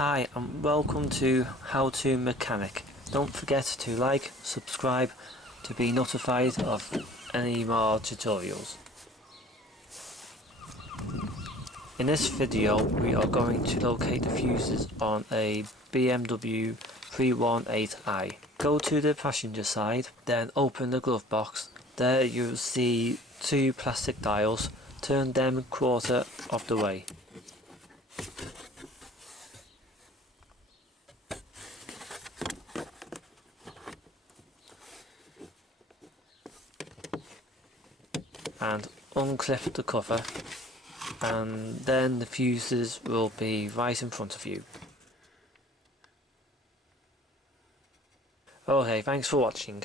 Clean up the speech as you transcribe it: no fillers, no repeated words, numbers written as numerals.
Hi and welcome to How to Mechanic. Don't forget to like, subscribe to be notified of any more tutorials. In this video we are going to locate the fuses on a BMW 318i. Go to the passenger side, then open the glove box. There you'll see two plastic dials. Turn them quarter of the way. And unclip the cover, and then the fuses will be right in front of you. Okay, thanks for watching.